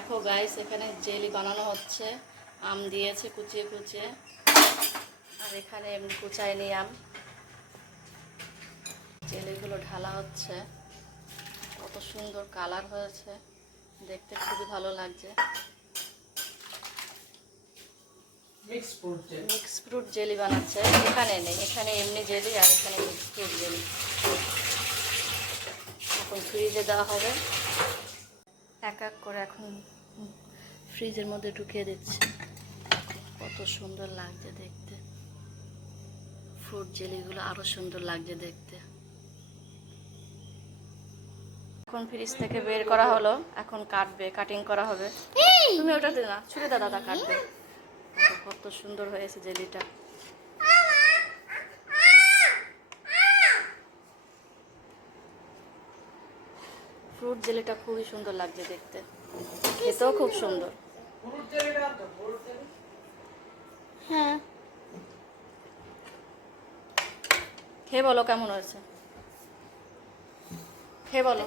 দেখো গাইস, এখানে জেলি বানানো হচ্ছে। আম দিয়েছে কুচিয়ে কুচিয়ে, আর এখানে এমনি কুচায়নি আম। জেলিগুলো ঢালা হচ্ছে। কত সুন্দর কালার হয়েছে, দেখতে খুবই ভালো লাগছে। মিক্স ফ্রুট জেলি বানাচ্ছে। এখানে নেই, এখানে এমনি জেলি আর এখানে মিক্স ফ্রুট জেলি। এখন ফ্রিজে দেওয়া হবে। এক এক করে এখন ফ্রিজের মধ্যে ঢুকিয়ে দিচ্ছি। কত সুন্দর লাগছে দেখতে। ফ্রুট জেলিগুলো আরো সুন্দর লাগছে দেখতে। এখন ফ্রিজ থেকে বের করা হলো, এখন কাটবে, কাটিং করা হবে। তুমি ওটা দে না, ছুরি দাদা কাটবে। কত সুন্দর হয়েছে জেলিটা। ফ্রুট জেলিটা খুবই সুন্দর লাগছে দেখতে, খেতেও খুব সুন্দর। হ্যাঁ, খেয়ে বলো কেমন হয়েছে, খেয়ে বলো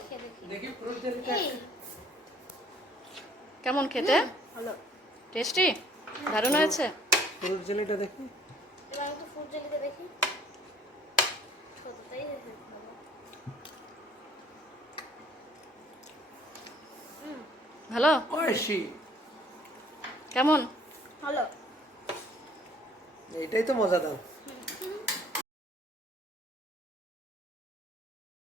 কেমন খেতে। টেস্টি, দারুণ হয়েছে। ফ্রুট জেলিটা দেখি। এবার একটু ফ্রুট জেলিটা দেখি। ছোটটাই দেখি। ভালো, কেমন? হ্যালো। এইটাই তো মজা দাও।